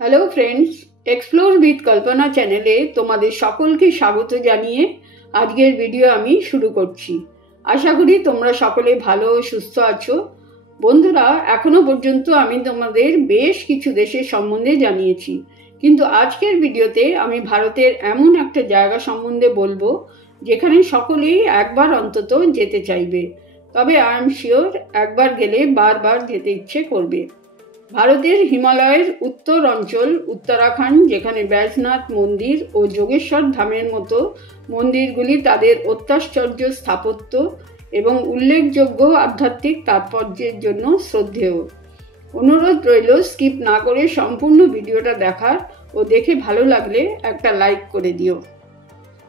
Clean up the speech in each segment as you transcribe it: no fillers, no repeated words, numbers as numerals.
Hello friends, explore with কল্পনা চ্যানেলে তোমাদের সকলকে স্বাগত জানিয়ে আজকের ভিডিও আমি শুরু করছি। আশা করি তোমরা সকলে ভালো ও সুস্থ আছো। বন্ধুরা, এখনো পর্যন্ত আমি তোমাদের বেশ কিছু দেশের সম্বন্ধে জানিয়েছি, কিন্তু আজকের ভিডিওতে আমি ভারতের এমন একটা জায়গা সম্বন্ধে বলবো যেখানে সকলেই একবার অন্তত যেতে চাইবে, তবে আই এম শিওর একবার গেলে বারবার যেতে ইচ্ছে করবে। ভারতের হিমালয়ের উত্তর অঞ্চল উত্তরাখণ্ড, যেখানে ব্যাজনাথ মন্দির ও যোগেশ্বর ধামের মতো মন্দিরগুলি তাদের অত্যাশ্চর্য স্থাপত্য এবং উল্লেখযোগ্য আধ্যাত্মিক তাৎপর্যের জন্য শ্রদ্ধেয়। অনুরোধ রইল স্কিপ না করে সম্পূর্ণ ভিডিওটা দেখার ও দেখে ভালো লাগলে একটা লাইক করে দিও।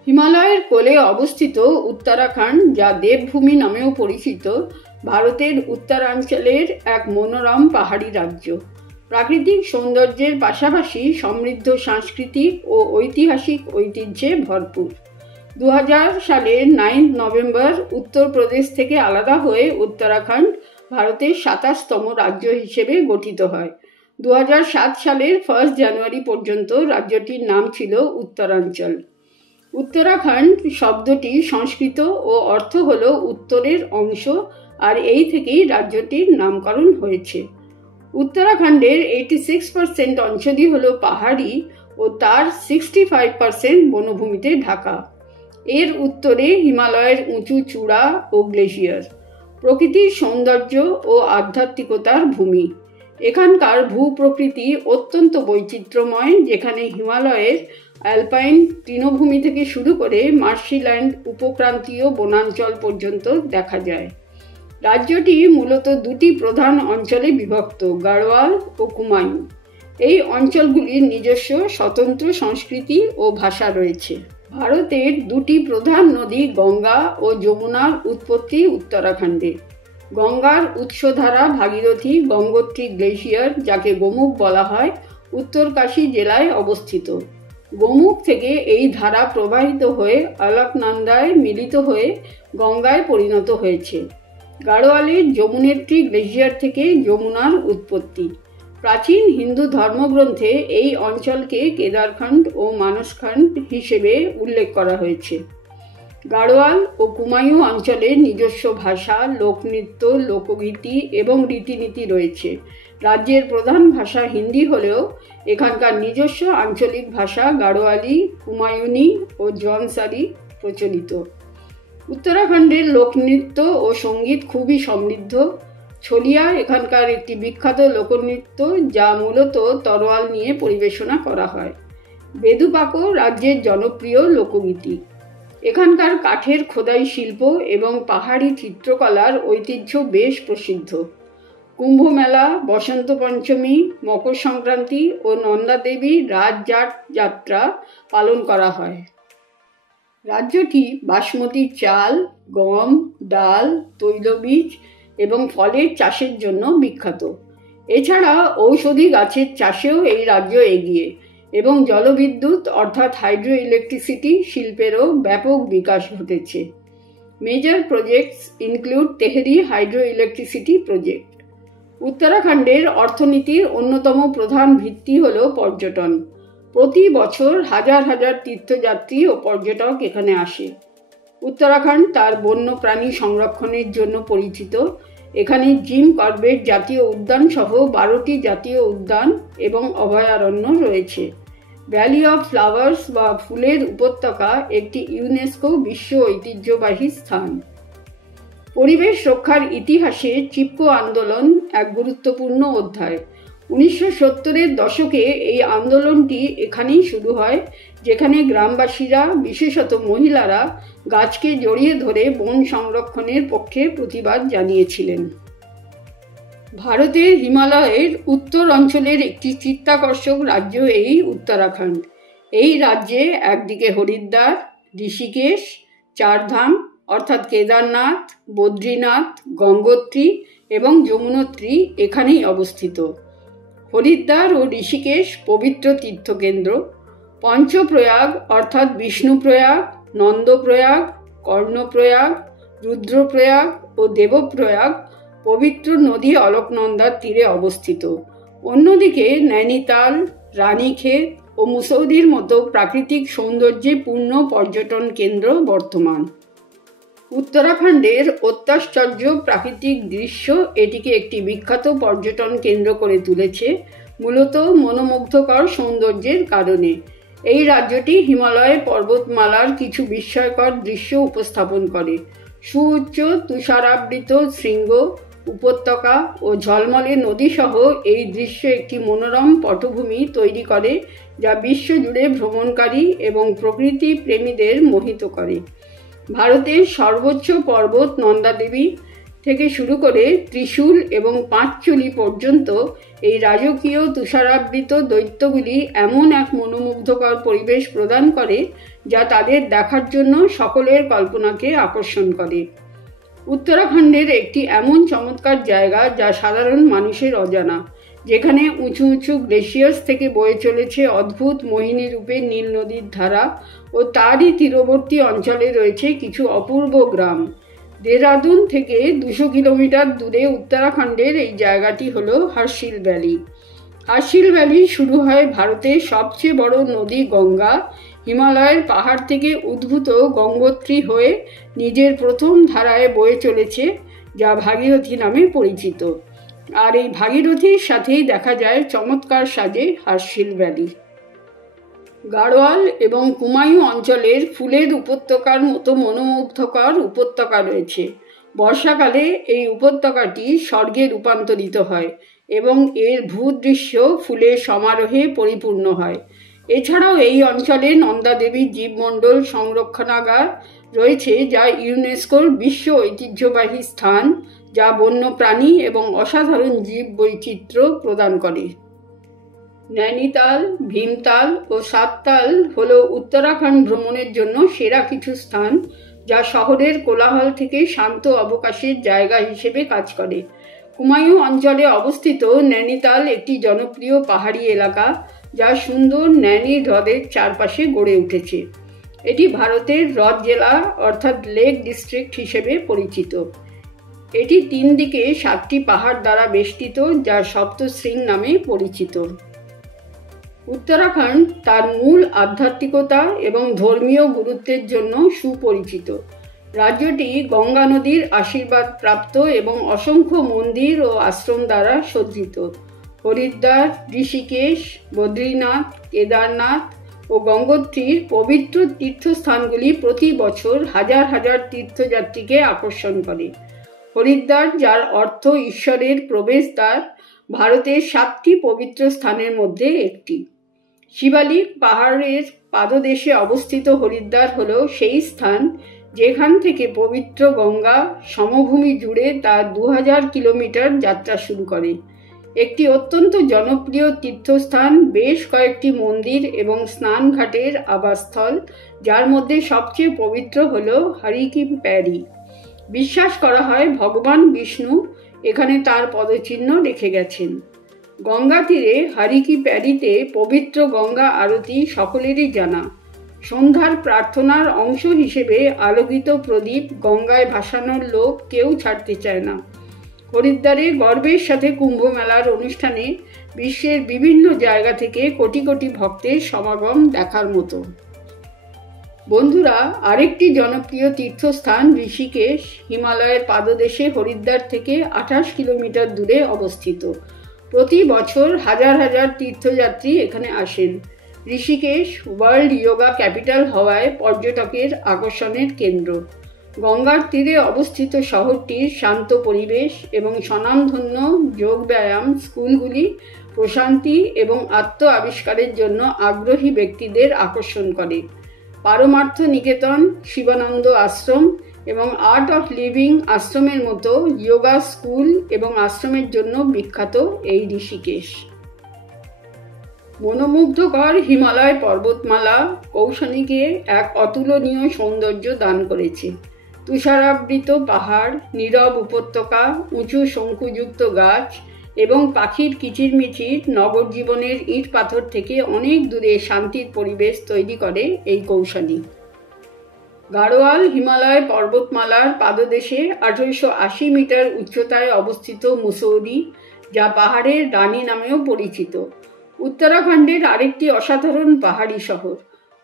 হিমালয়ের কোলে অবস্থিত উত্তরাখণ্ড, যা দেবভূমি নামেও পরিচিত, ভারতের উত্তরাঞ্চলের এক মনোরম পাহাড়ি রাজ্য। প্রাকৃতিক সৌন্দর্যের পাশাপাশি সমৃদ্ধ সাংস্কৃতিক ও ঐতিহাসিক ঐতিহ্যে ভরপুর। 2000 সালের 9 নভেম্বর উত্তরপ্রদেশ থেকে আলাদা হয়ে উত্তরাখণ্ড ভারতের 27তম রাজ্য হিসেবে গঠিত হয়। 2007 সালের 1 জানুয়ারি পর্যন্ত রাজ্যটির নাম ছিল উত্তরাঞ্চল। উত্তরাখণ্ড শব্দটি সংস্কৃত ও অর্থ হল উত্তরের অংশ, আর এই থেকেই রাজ্যটির নামকরণ হয়েছে। উত্তরাখণ্ডের 86% অঞ্চলই হল পাহাড়ি ও তার 65% বনভূমিতে ঢাকা। এর উত্তরে হিমালয়ের উঁচু চূড়া ও গ্লেশিয়ার, প্রকৃতির সৌন্দর্য ও আধ্যাত্মিকতার ভূমি। এখানকার ভূপ্রকৃতি অত্যন্ত বৈচিত্র্যময়, যেখানে হিমালয়ের অ্যালপাইন তৃণভূমি থেকে শুরু করে মার্শিল্যান্ড উপক্রান্তীয় বনাঞ্চল পর্যন্ত দেখা যায়। রাজ্যটি মূলত দুটি প্রধান অঞ্চলে বিভক্ত, গাড়োয়াল ও কুমায়ুন। এই অঞ্চলগুলির নিজস্ব স্বতন্ত্র সংস্কৃতি ও ভাষা রয়েছে। ভারতের দুটি প্রধান নদী গঙ্গা ও যমুনার উৎপত্তি উত্তরাখণ্ডে। গঙ্গার উৎসধারা ভাগীরথী গঙ্গোত্রী গ্লেশিয়ার, যাকে গোমুখ বলা হয়, উত্তরকাশী জেলায় অবস্থিত। গোমুখ থেকে এই ধারা প্রবাহিত হয়ে অলকনন্দায় মিলিত হয়ে গঙ্গায় পরিণত হয়েছে। গাড়োয়ালের যমুনেত্রী গ্লেশিয়ার থেকে যমুনার উৎপত্তি। প্রাচীন হিন্দু ধর্মগ্রন্থে এই অঞ্চলকে কেদারখণ্ড ও মানসখণ্ড হিসেবে উল্লেখ করা হয়েছে। গাড়োয়াল ও কুমায়ুন অঞ্চলের নিজস্ব ভাষা, লোকনৃত্য, লোকগীতি এবং রীতিনীতি রয়েছে। রাজ্যের প্রধান ভাষা হিন্দি হলেও এখানকার নিজস্ব আঞ্চলিক ভাষা গাড়োয়ালি, কুমায়ুনি ও জনসারি প্রচলিত। উত্তরাখণ্ডের লোকনৃত্য ও সঙ্গীত খুবই সমৃদ্ধ। ছলিয়া এখানকার একটি বিখ্যাত লোকনৃত্য, যা মূলত তরোয়াল নিয়ে পরিবেশনা করা হয়। বেদুপাকো রাজ্যের জনপ্রিয় লোকগীতি। এখানকার কাঠের খোদাই শিল্প এবং পাহাড়ি চিত্রকলার ঐতিহ্য বেশ প্রসিদ্ধ। কুম্ভ মেলা, বসন্ত পঞ্চমী, মকর সংক্রান্তি ও নন্দাদেবী রাজজাট যাত্রা পালন করা হয়। রাজ্যটি বাসমতি চাল, গম, ডাল, তৈলবীজ এবং ফলের চাষের জন্য বিখ্যাত। এছাড়া ঔষধি গাছের চাষেও এই রাজ্য এগিয়ে এবং জলবিদ্যুৎ অর্থাৎ হাইড্রো ইলেকট্রিসিটি শিল্পেরও ব্যাপক বিকাশ ঘটেছে। Major projects include tehari hydro electricity project. উত্তরাখণ্ডের অর্থনীতির অন্যতম প্রধান ভিত্তি হল পর্যটন। প্রতি বছর হাজার হাজার তীর্থযাত্রী ও পর্যটক এখানে আসে। উত্তরাখণ্ড তার বন্যপ্রাণী সংরক্ষণের জন্য পরিচিত। এখানে জিম করবেট জাতীয় উদ্যান সহ 12টি জাতীয় উদ্যান এবং অভয়ারণ্য রয়েছে। ভ্যালি অফ ফ্লাওয়ার্স বা ফুলের উপত্যকা একটি ইউনেস্কো বিশ্ব ঐতিহ্যবাহী স্থান। পরিবেশ রক্ষার ইতিহাসে চিপকো আন্দোলন এক গুরুত্বপূর্ণ অধ্যায়। 1970-এর দশকে এই আন্দোলনটি এখানেই শুরু হয়, যেখানে গ্রামবাসীরা, বিশেষত মহিলারা, গাছকে জড়িয়ে ধরে বন সংরক্ষণের পক্ষে প্রতিবাদ জানিয়েছিলেন। ভারতের হিমালয়ের উত্তর অঞ্চলের একটি চিত্তাকর্ষক রাজ্য এই উত্তরাখণ্ড। এই রাজ্যে একদিকে হরিদ্বার, ঋষিকেশ, চারধাম অর্থাৎ কেদারনাথ, বদ্রীনাথ, গঙ্গোত্রী এবং যমুনোত্রী এখানেই অবস্থিত। হরিদ্বার ও ঋষিকেশ পবিত্র তীর্থকেন্দ্র। পঞ্চপ্রয়াগ অর্থাৎ বিষ্ণুপ্রয়াগ, নন্দপ্রয়াগ, কর্ণপ্রয়াগ, রুদ্রপ্রয়াগ ও দেবপ্রয়াগ পবিত্র নদী অলকনন্দার তীরে অবস্থিত। অন্যদিকে নৈনিতাল, রানীক্ষেত ও মুসৌদির মতো প্রাকৃতিক সৌন্দর্যে পূর্ণ পর্যটন কেন্দ্র বর্তমান। উত্তরাখণ্ডের অত্যাশ্চর্য প্রাকৃতিক দৃশ্য এটিকে একটি বিখ্যাত পর্যটন কেন্দ্র করে তুলেছে, মূলত মনোমুগ্ধকর সৌন্দর্যের কারণে। এই রাজ্যটি হিমালয় পর্বতমালার কিছু বিস্ময়কর দৃশ্য উপস্থাপন করে। সুউচ্চ তুষারাবৃত শৃঙ্গ, উপত্যকা ও ঝলমলে নদীসহ এই দৃশ্য একটি মনোরম পটভূমি তৈরি করে, যা বিশ্বজুড়ে ভ্রমণকারী এবং প্রকৃতি প্রেমীদের মোহিত করে। ভারতের সর্বোচ্চ পর্বত নন্দাদেবী থেকে শুরু করে ত্রিশূল এবং পাঁচচুলি পর্যন্ত এই রাজকীয় তুষারাবৃত দৈত্যগুলি এমন এক মনোমুগ্ধকর পরিবেশ প্রদান করে, যা তাদের দেখার জন্য সকলের কল্পনাকে আকর্ষণ করে। উত্তরাখণ্ডের একটি এমন চমৎকার জায়গা যা সাধারণ মানুষের অজানা, যেখানে উঁচু উঁচু গ্লেশিয়ার্স থেকে বয়ে চলেছে অদ্ভুত মোহিনী রূপে নীল নদীর ধারা ও তারই তীরবর্তী অঞ্চলে রয়েছে কিছু অপূর্ব গ্রাম। দেহরাদুন থেকে 200 কিলোমিটার দূরে উত্তরাখণ্ডের এই জায়গাটি হল হার্সিল ভ্যালি। হার্সিল ভ্যালি শুরু হয় ভারতের সবচেয়ে বড় নদী গঙ্গা হিমালয়ের পাহাড় থেকে উদ্ভূত গঙ্গোত্রী হয়ে নিজের প্রথম ধারায় বয়ে চলেছে, যা ভাগীরথী নামে পরিচিত। আর এই ভাগীরথীর সাথেই দেখা যায় চমৎকার সাজে হার্সিল ভ্যালি। গাড়োয়াল এবং কুমায়ুঁ অঞ্চলের ফুলের উপত্যকার মতো মনোমুগ্ধকর উপত্যকা রয়েছে। বর্ষাকালে এই উপত্যকাটি স্বর্গে রূপান্তরিত হয় এবং এর ভূদৃশ্য ফুলের সমারোহে পরিপূর্ণ হয়। এছাড়াও এই অঞ্চলে নন্দাদেবী জীবমণ্ডল সংরক্ষণাগার রয়েছে, যা ইউনেস্কোর বিশ্ব ঐতিহ্যবাহী স্থান, যা বন্যপ্রাণী এবং অসাধারণ জীব বৈচিত্র্য প্রদান করে। নৈনিতাল, ভীমতাল ও সাততাল হল উত্তরাখণ্ড ভ্রমণের জন্য সেরা কিছু স্থান, যা শহরের কোলাহল থেকে শান্ত অবকাশের জায়গা হিসেবে কাজ করে। কুমায়ুঁ অঞ্চলে অবস্থিত নৈনিতাল একটি জনপ্রিয় পাহাড়ি এলাকা, যা সুন্দর নৈনি হ্রদের চারপাশে গড়ে উঠেছে। এটি ভারতের হ্রদ জেলা অর্থাৎ লেক ডিস্ট্রিক্ট হিসেবে পরিচিত। এটি 3 দিকে 7টি পাহাড় দ্বারা বেষ্টিত, যা সপ্তশৃঙ্গ নামে পরিচিত। উত্তরাখণ্ড তার মূল আধ্যাত্মিকতা এবং ধর্মীয় গুরুত্বের জন্য সুপরিচিত। রাজ্যটি গঙ্গা নদীর আশীর্বাদ প্রাপ্ত এবং অসংখ্য মন্দির ও আশ্রম দ্বারা সজ্জিত। হরিদ্বার, ঋষিকেশ, বদ্রীনাথ, কেদারনাথ ও গঙ্গোত্রীর পবিত্র তীর্থস্থানগুলি প্রতি বছর হাজার হাজার তীর্থযাত্রীকে আকর্ষণ করে। হরিদ্বার, যার অর্থ ঈশ্বরের প্রবেশদ্বার, ভারতের 7টি পবিত্র স্থানের মধ্যে একটি। শিবালিক পাহাড়ের পাদদেশে অবস্থিত হরিদ্বার হল সেই স্থান যেখান থেকে পবিত্র গঙ্গা সমভূমি জুড়ে তার 2000 কিলোমিটার যাত্রা শুরু করে। একটি অত্যন্ত জনপ্রিয় তীর্থস্থান, বেশ কয়েকটি মন্দির এবং স্নানঘাটের আবাসস্থল, যার মধ্যে সবচেয়ে পবিত্র হল হরিকি প্যারি। বিশ্বাস করা হয় ভগবান বিষ্ণু এখানে তার পদচিহ্ন রেখে গেছেন। গঙ্গা তীরে হরিকি প্যারিতে পবিত্র গঙ্গা আরতি সকলেরই জানা। সন্ধ্যার প্রার্থনার অংশ হিসেবে আলোকিত প্রদীপ গঙ্গায় ভাসানোর লোক কেউ ছাড়তে চায় না। হরিদ্বারে গর্বের সাথে কুম্ভ মেলার অনুষ্ঠানে বিশ্বের বিভিন্ন জায়গা থেকে কোটি কোটি ভক্তের সমাগম দেখার মতো। বন্ধুরা, আরেকটি জনপ্রিয় তীর্থস্থান ঋষিকেশ হিমালয়ের পাদদেশে হরিদ্বার থেকে 28 কিলোমিটার দূরে অবস্থিত। প্রতি বছর হাজার হাজার তীর্থযাত্রী এখানে আসেন। ঋষিকেশ ওয়ার্ল্ড যোগা ক্যাপিটাল হওয়ায় পর্যটকের আকর্ষণের কেন্দ্র। গঙ্গার তীরে অবস্থিত শহরটির শান্ত পরিবেশ এবং স্বনামধন্য যোগ ব্যায়াম স্কুলগুলি প্রশান্তি এবং আত্ম আবিষ্কারের জন্য আগ্রহী ব্যক্তিদের আকর্ষণ করে। পারমার্থ নিকেতন, শিবানন্দ আশ্রম এবং আর্ট অফ লিভিং আশ্রমের মতো যোগা স্কুল এবং আশ্রমের জন্য বিখ্যাত এই ঋষিকেশ। মনোমুগ্ধকর হিমালয় পর্বতমালা কৌশানীকে এক অতুলনীয় সৌন্দর্য দান করেছে। তুষারাবৃত পাহাড়, নীরব উপত্যকা, উঁচু শঙ্কুযুক্ত গাছ এবং পাখির কিচিরমিচির নগর জীবনের ইট পাথর থেকে অনেক দূরে শান্তির পরিবেশ তৈরি করে এই কৌশানী। গাড়োয়াল হিমালয় পর্বতমালার পাদদেশে 1880 মিটার উচ্চতায় অবস্থিত মুসৌরি, যা পাহাড়ের রানী নামেও পরিচিত। উত্তরাখণ্ডের আরেকটি অসাধারণ পাহাড়ি শহর।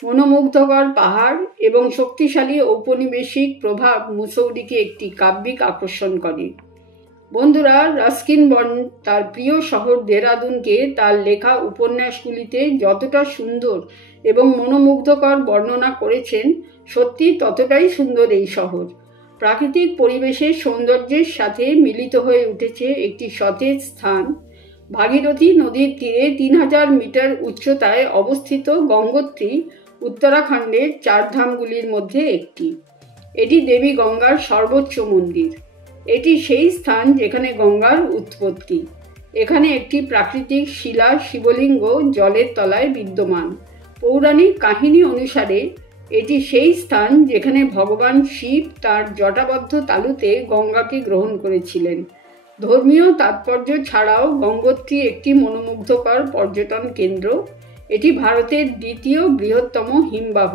মনোমুগ্ধকর পাহাড় এবং শক্তিশালী ঔপনিবেশিক প্রভাব মুসৌরিকে একটি কাব্যিক আকর্ষণ করে। বন্ধুরা, রাস্কিন বন্ড তার প্রিয় শহর দেরাদুনকে তার লেখা উপন্যাসগুলিতে যতটা সুন্দর এবং মনোমুগ্ধকর বর্ণনা করেছেন, সত্যি ততটাই সুন্দর এই শহর। প্রাকৃতিক পরিবেশের সৌন্দর্যের সাথে মিলিত হয়ে উঠেছে একটি সতেজ স্থান। ভাগীরথী নদীর তীরে 3000 মিটার উচ্চতায় অবস্থিত গঙ্গোত্রী উত্তরাখণ্ডের 4 ধামগুলির মধ্যে একটি। এটি দেবী গঙ্গার সর্বোচ্চ মন্দির। এটি সেই স্থান যেখানে গঙ্গার উৎপত্তি। এখানে একটি প্রাকৃতিক শিলা শিবলিঙ্গ জলের তলায় বিদ্যমান। পৌরাণিক কাহিনী অনুসারে এটি সেই স্থান যেখানে ভগবান শিব তার জটাবদ্ধ তালুতে গঙ্গাকে গ্রহণ করেছিলেন। ধর্মীয় তাৎপর্য ছাড়াও গঙ্গোত্রী একটি মনোমুগ্ধকর পর্যটন কেন্দ্র। এটি ভারতের দ্বিতীয় বৃহত্তম হিমবাহ,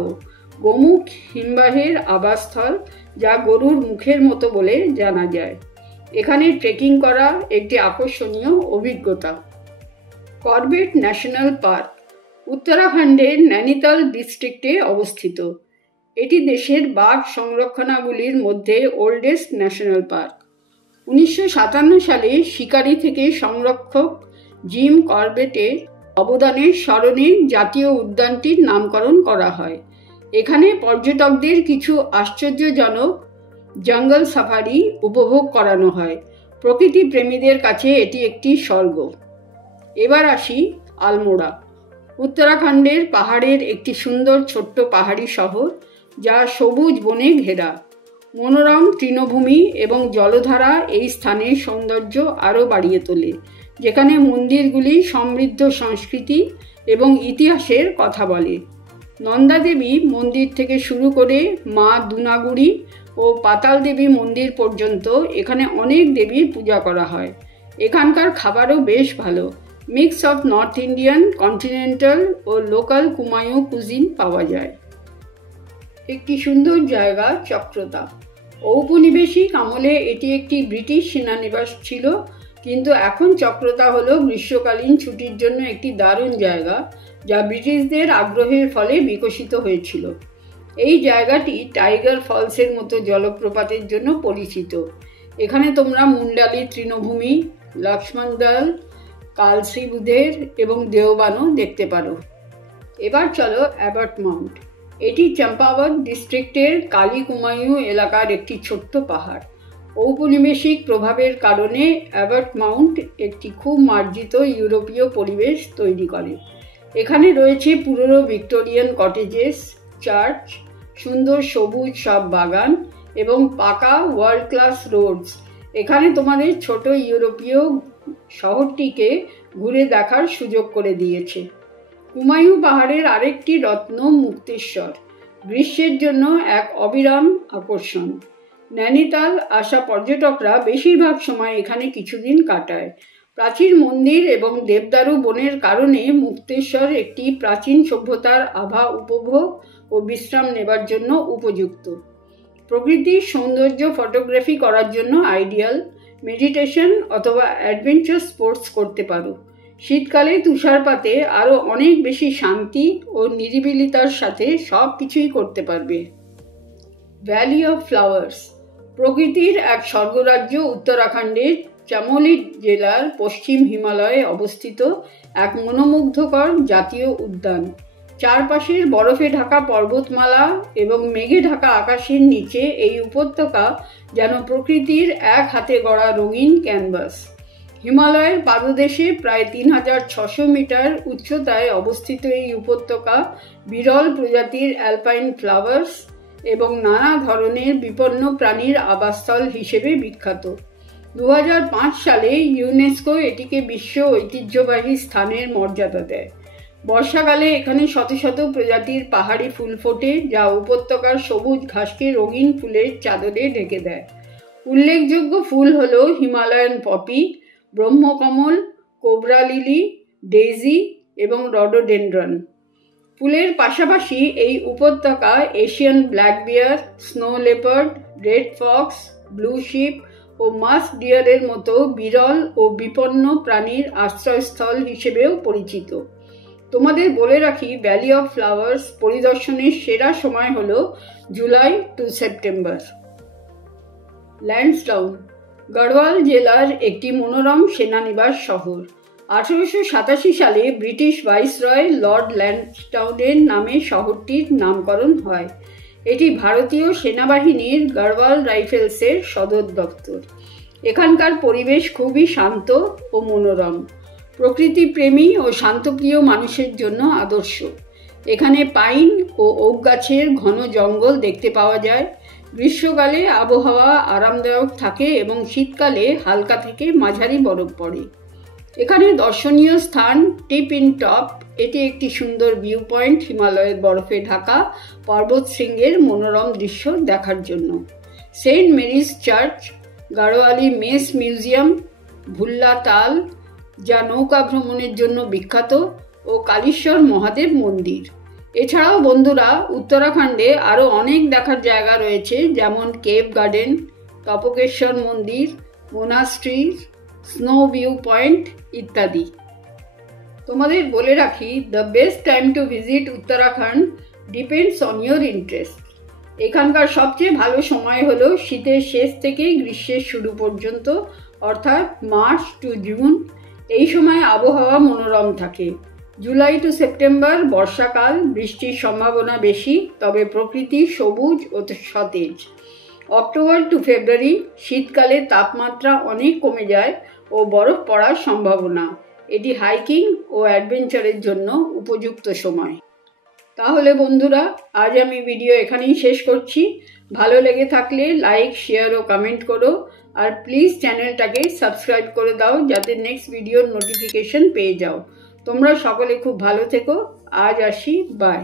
গোমুখ হিমবাহের আবাসস্থল, যা গরুর মুখের মতো বলে জানা যায়। এখানে ট্রেকিং করা একটি আকর্ষণীয় অভিজ্ঞতা। করবেট ন্যাশনাল পার্ক উত্তরাখণ্ডের নৈনিতাল ডিস্ট্রিক্টে অবস্থিত। এটি দেশের বাঘ সংরক্ষণাগুলির মধ্যে ওল্ডেস্ট ন্যাশনাল পার্ক। 1957 সালে শিকারি থেকে সংরক্ষক জিম করবেটের অবদানের স্মরণে জাতীয় উদ্যানটির নামকরণ করা হয়। এখানে পর্যটকদের কিছু আশ্চর্যজনক জঙ্গল সাফারি উপভোগ করানো হয়। প্রকৃতি প্রেমীদের কাছে এটি একটি স্বর্গ। এবার আসি আলমোড়া। উত্তরাখণ্ডের পাহাড়ের একটি সুন্দর ছোট্ট পাহাড়ি শহর, যা সবুজ বনে ঘেরা। মনোরম তৃণভূমি এবং জলধারা এই স্থানের সৌন্দর্য আরও বাড়িয়ে তোলে, যেখানে মন্দিরগুলি সমৃদ্ধ সংস্কৃতি এবং ইতিহাসের কথা বলে। নন্দা দেবী মন্দির থেকে শুরু করে মা দুনাগুড়ি ও পাতাল দেবী মন্দির পর্যন্ত এখানে অনেক দেবীর পূজা করা হয়। এখানকার খাবারও বেশ ভালো। Mix of north Indian, continental ও লোকাল কুমায়ুঁ কুজিন পাওয়া যায়। একটি সুন্দর জায়গা চক্রতা। ঔপনিবেশিক আমলে এটি একটি ব্রিটিশ সেনানিবাস ছিল, কিন্তু এখন চক্রতা হলো গ্রীষ্মকালীন ছুটির জন্য একটি দারুণ জায়গা, যা ব্রিটিশদের আগ্রহের ফলে বিকশিত হয়েছিল। এই জায়গাটি টাইগার ফলসের মতো জলপ্রপাতের জন্য পরিচিত। এখানে তোমরা মুন্ডালি তৃণভূমি, লক্ষ্মণদাল, কালসি বুধের এবং দেওবানও দেখতে পারো। এবার চলো অ্যাবট মাউন্ট। এটি চম্পাবত ডিস্ট্রিক্টের কালী কুমায়ুঁ এলাকার একটি ছোট্ট পাহাড়। ঔপনিবেশিক প্রভাবের কারণে অ্যাবট মাউন্ট একটি খুব মার্জিত ইউরোপীয় পরিবেশ তৈরি করে। এখানে রয়েছে পুরনো ভিক্টোরিয়ান কটেজেস, চার্চ, সুন্দর সবুজ সব বাগান এবং পাকা ওয়ার্ল্ড ক্লাস রোডস। এখানে তোমাদের ছোট ইউরোপীয় শহরটিকে ঘুরে দেখার সুযোগ করে দিয়েছে। কুমায়ুঁ পাহাড়ের আরেকটি রত্ন মুক্তেশ্বর, গ্রীষ্মের জন্য এক অবিরাম আকর্ষণ। নৈনিতাল আসা পর্যটকরা বেশিরভাগ সময় এখানে কিছুদিন কাটায়। প্রাচীন মন্দির এবং দেবদারু বনের কারণে মুক্তেশ্বর একটি প্রাচীন সভ্যতার আভা উপভোগ ও বিশ্রাম নেবার জন্য উপযুক্ত। প্রকৃতির সৌন্দর্য ফটোগ্রাফি করার জন্য আইডিয়াল। মেডিটেশন অথবা অ্যাডভেঞ্চার স্পোর্টস করতে পারো। শীতকালে তুষারপাতে আরও অনেক বেশি শান্তি ও নিরিবিলিতার সাথে সব কিছুই করতে পারবে। ভ্যালি অফ ফ্লাওয়ার্স প্রকৃতির এক স্বর্গরাজ্য উত্তরাখণ্ডের চামোলি জেলার পশ্চিম হিমালয়ে অবস্থিত এক মনোমুগ্ধকর জাতীয় উদ্যান। চারপাশের বরফে ঢাকা পর্বতমালা এবং মেঘে ঢাকা আকাশের নিচে এই উপত্যকা যেন প্রকৃতির এক হাতে গড়া রঙিন ক্যানভাস। হিমালয়ের পাদদেশে প্রায় 3600 মিটার উচ্চতায় অবস্থিত এই উপত্যকা বিরল প্রজাতির অ্যালপাইন ফ্লাওয়ার্স এবং নানা ধরনের বিপন্ন প্রাণীর আবাসস্থল হিসেবে বিখ্যাত। 2005 সালে ইউনেস্কো এটিকে বিশ্ব ঐতিহ্যবাহী স্থানের মর্যাদা দেয়। বর্ষাকালে এখানে শত শত প্রজাতির পাহাড়ি ফুল ফোটে, যা উপত্যকার সবুজ ঘাসকে রঙিন ফুলের চাদরে ঢেকে দেয়। উল্লেখযোগ্য ফুল হল Himalayan poppy, Brahmakamal, cobra lily, daisy এবং রডোডেন্ড্রন। ফুলের পাশাপাশি এই উপত্যকা Asian black bear, snow leopard, red fox, blue sheep ও মাস্ক ডিয়ারের মতো বিরল ও বিপন্ন প্রাণীর আশ্রয়স্থল হিসেবেও পরিচিত। তোমাদের বলে রাখি, ভ্যালি অফ ফ্লাওয়ার্স পরিদর্শনের সেরা সময় হল July to September. Lansdowne Garhwal জেলার একটি মনোরম সেনানিবাস শহর। 1887 সালে ব্রিটিশ ভাইসরয় লর্ড ল্যান্সডাউনের নামে শহরটির নামকরণ হয়। এটি ভারতীয় সেনাবাহিনীর গড়ওয়াল রাইফেলসের সদর দপ্তর। এখানকার পরিবেশ খুবই শান্ত ও মনোরম, প্রকৃতিপ্রেমী ও শান্তপ্রিয় মানুষের জন্য আদর্শ। এখানে পাইন ও ওক গাছের ঘন জঙ্গল দেখতে পাওয়া যায়। গ্রীষ্মকালে আবহাওয়া আরামদায়ক থাকে এবং শীতকালে হালকা থেকে মাঝারি বরফ পড়ে। এখানে দর্শনীয় স্থান টিপ ইন টপ। এটি একটি সুন্দর ভিউ পয়েন্ট হিমালয়ের বরফে ঢাকা পর্বত শৃঙ্গের মনোরম দৃশ্য দেখার জন্য। Saint Mary's church, Garhwali mess museum, Bhulla Tal যা নৌকা ভ্রমণের জন্য বিখ্যাত, ও কালীশ্বর মহাদেব মন্দির। এছাড়াও বন্ধুরা, উত্তরাখণ্ডে আরও অনেক দেখার জায়গা রয়েছে, যেমন কেভ গার্ডেন, তপকেশ্বর মন্দির, মোনাস্ট্রি, স্নো ভিউ পয়েন্ট ইত্যাদি। তোমাদের বলে রাখি, the best time to visit Uttarakhand depends on your interest. এখানকার সবচেয়ে ভালো সময় হলো শীতের শেষ থেকে গ্রীষ্মের শুরু পর্যন্ত, অর্থাৎ মার্চ টু জুন। এই সময় আবহাওয়া মনোরম থাকে। জুলাই টু সেপ্টেম্বর বর্ষাকাল, বৃষ্টির সম্ভাবনা বেশি, তবে প্রকৃতি সবুজ ও সতেজ। অক্টোবর টু ফেব্রুয়ারি শীতকালে তাপমাত্রা অনেক কমে যায় ও বরফ পড়ার সম্ভাবনা। এটি হাইকিং ও অ্যাডভেঞ্চারের জন্য উপযুক্ত সময়। তাহলে বন্ধুরা, আজ আমি ভিডিও এখানেই শেষ করছি। ভালো লেগে থাকলে লাইক, শেয়ার ও কমেন্ট করো, আর প্লিজ চ্যানেলটাকে সাবস্ক্রাইব করে দাও যাতে নেক্সট ভিডিওর নোটিফিকেশন পেয়ে যাও। তোমরা সকলে খুব ভালো থেকো। আজ আসি, বাই।